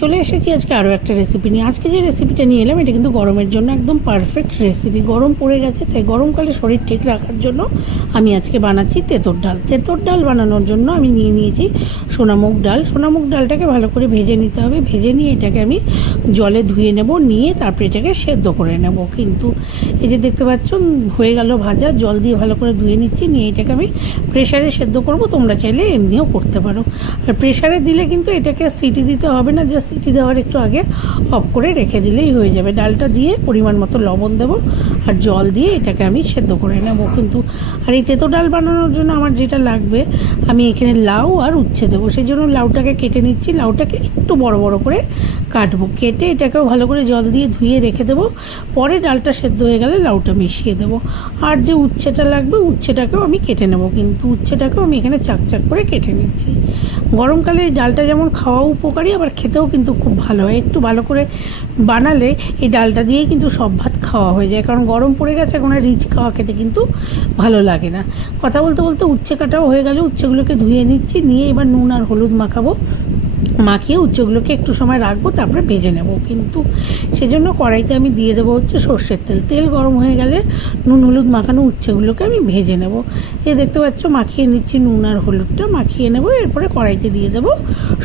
চলে এসেছি আজকে আরও একটা রেসিপি নিয়ে। আজকে যে রেসিপিটা নিয়ে এলাম এটা কিন্তু গরমের জন্য একদম পারফেক্ট রেসিপি। গরম পড়ে গেছে, তাই গরমকালে শরীর ঠিক রাখার জন্য আমি আজকে বানাচ্ছি তেঁতোর ডাল। তেঁতোর ডাল বানানোর জন্য আমি নিয়ে নিয়েছি সোনামুগ ডাল। সোনামুগ ডালটাকে ভালো করে ভেজে নিতে হবে। ভেজে নিয়ে এটাকে আমি জলে ধুয়ে নেব, নিয়ে তারপরে এটাকে সেদ্ধ করে নেব। কিন্তু এই যে দেখতে পাচ্ছ হয়ে গেল ভাজা, জল দিয়ে ভালো করে ধুয়ে নিচ্ছি, নিয়ে এটাকে আমি প্রেশারে সেদ্ধ করব। তোমরা চাইলে এমনিও করতে পারো। আর প্রেশারে দিলে কিন্তু এটাকে সিটি দিতে হবে না, যে সিটি দেওয়ার একটু আগে অফ করে রেখে দিলেই হয়ে যাবে। ডালটা দিয়ে পরিমাণ মতো লবণ দেবো আর জল দিয়ে এটাকে আমি সেদ্ধ করে নেব। কিন্তু আর এই তেঁতো ডাল বানানোর জন্য আমার যেটা লাগবে, আমি এখানে লাউ আর উচ্ছে দেবো। সেই জন্য লাউটাকে কেটে নিচ্ছি। লাউটাকে একটু বড় বড় করে কাটবো। কেটে এটাকেও ভালো করে জল দিয়ে ধুয়ে রেখে দেবো। পরে ডালটা সেদ্ধ হয়ে গেলে লাউটা মিশিয়ে দেবো। আর যে উচ্ছেটা লাগবে, উচ্ছেটাকেও আমি কেটে নেব। কিন্তু উচ্ছেটাকেও আমি এখানে চাক করে কেটে নিচ্ছি। গরমকালে এই ডালটা যেমন খাওয়া উপকারী, আবার খেতেও কিন্তু খুব ভালো হয়। একটু ভালো করে বানালে এই ডালটা দিয়েই কিন্তু সব ভাত খাওয়া হয়ে যায়, কারণ গরম পড়ে গেছে, এখন আর রিচ খাওয়া খেতে কিন্তু ভালো লাগে না। কথা বলতে বলতে উচ্ছে কাটাও হয়ে গেলে উচ্ছেগুলোকে ধুয়ে নিচ্ছি, নিয়ে এবার নুন আর হলুদ মাখাবো। মাখিয়ে উচ্ছেগুলোকে একটু সময় রাখবো, তারপরে ভেজে নেব। কিন্তু সেজন্য কড়াইতে আমি দিয়ে দেবো হচ্ছে সর্ষের তেল। তেল গরম হয়ে গেলে নুন হলুদ মাখানো উচ্ছেগুলোকে আমি ভেজে নেব। এই দেখতে পাচ্ছ মাখিয়ে নিচ্ছি, নুন আর হলুদটা মাখিয়ে নেব। এরপরে কড়াইতে দিয়ে দেবো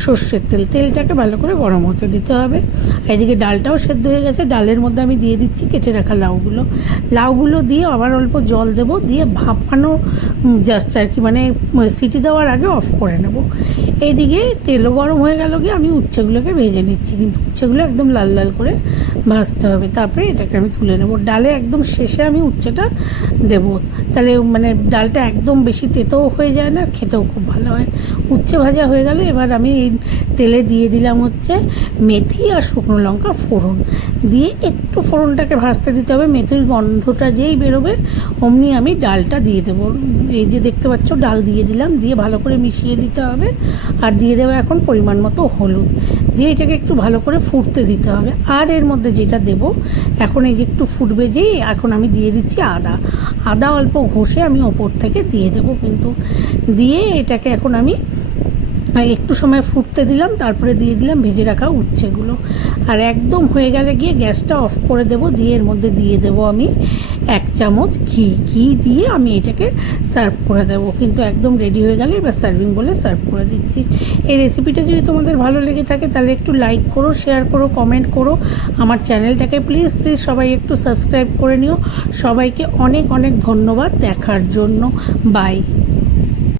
সর্ষের তেল। তেলটাকে ভালো করে গরম হতে দিতে হবে। এদিকে ডালটাও সেদ্ধ হয়ে গেছে। ডালের মধ্যে আমি দিয়ে দিচ্ছি কেটে রাখা লাউগুলো দিয়ে আবার অল্প জল দেবো, দিয়ে ভাপানো জাস্ট আর কি, মানে সিটি দেওয়ার আগে অফ করে নেব। এইদিকে তেলও গরম হয়ে গেল গিয়ে আমি উচ্ছেগুলোকে ভেজে নিচ্ছি। কিন্তু উচ্ছেগুলো একদম লাল লাল করে ভাজতে হবে, তারপরে এটাকে আমি তুলে নেব। ডালে একদম শেষে আমি উচ্ছেটা দেব, তাহলে মানে ডালটা একদম বেশি তেতোও হয়ে যায় না, খেতেও খুব ভালো হয়। উচ্ছে ভাজা হয়ে গেলে এবার আমি এই তেলে দিয়ে দিলাম হচ্ছে মেথি আর শুকনো লঙ্কা ফোড়ন দিয়ে একটু ফোড়নটাকে ভাজতে দিতে হবে। মেথির গন্ধটা যেই বেরোবে অমনি আমি ডালটা দিয়ে দেবো। এই যে দেখতে পাচ্ছ ডাল দিয়ে দিলাম, দিয়ে ভালো করে মিশিয়ে দিতে হবে। আর দিয়ে দেবো এখন পরিমাণ মতো হলুদ, দিয়ে এটাকে একটু ভালো করে ফুটতে দিতে হবে। আর এর মধ্যে যেটা দেব এখন, এই যে একটু ফুটবে যেই, এখন আমি দিয়ে দিচ্ছি আদা অল্প ঘষে আমি ওপর থেকে দিয়ে দেব। কিন্তু দিয়ে এটাকে এখন আমি একটু সময় ফুটতে দিলাম, তারপরে দিয়ে দিলাম ভেজে রাখা উচ্ছেগুলো। আর একদম হয়ে গেলে গিয়ে গ্যাসটা অফ করে দেব। দিয়ে এর মধ্যে দিয়ে দেব আমি 1 চামচ ঘি দিয়ে আমি এটাকে সার্ভ করে দেবো। কিন্তু একদম রেডি হয়ে গেলে এবার সার্ভিং বলে সার্ভ করে দিচ্ছি। এই রেসিপিটা যদি তোমাদের ভালো লেগে থাকে তাহলে একটু লাইক করো, শেয়ার করো, কমেন্ট করো। আমার চ্যানেলটাকে প্লিজ সবাই একটু সাবস্ক্রাইব করে নিও। সবাইকে অনেক ধন্যবাদ দেখার জন্য। বাই।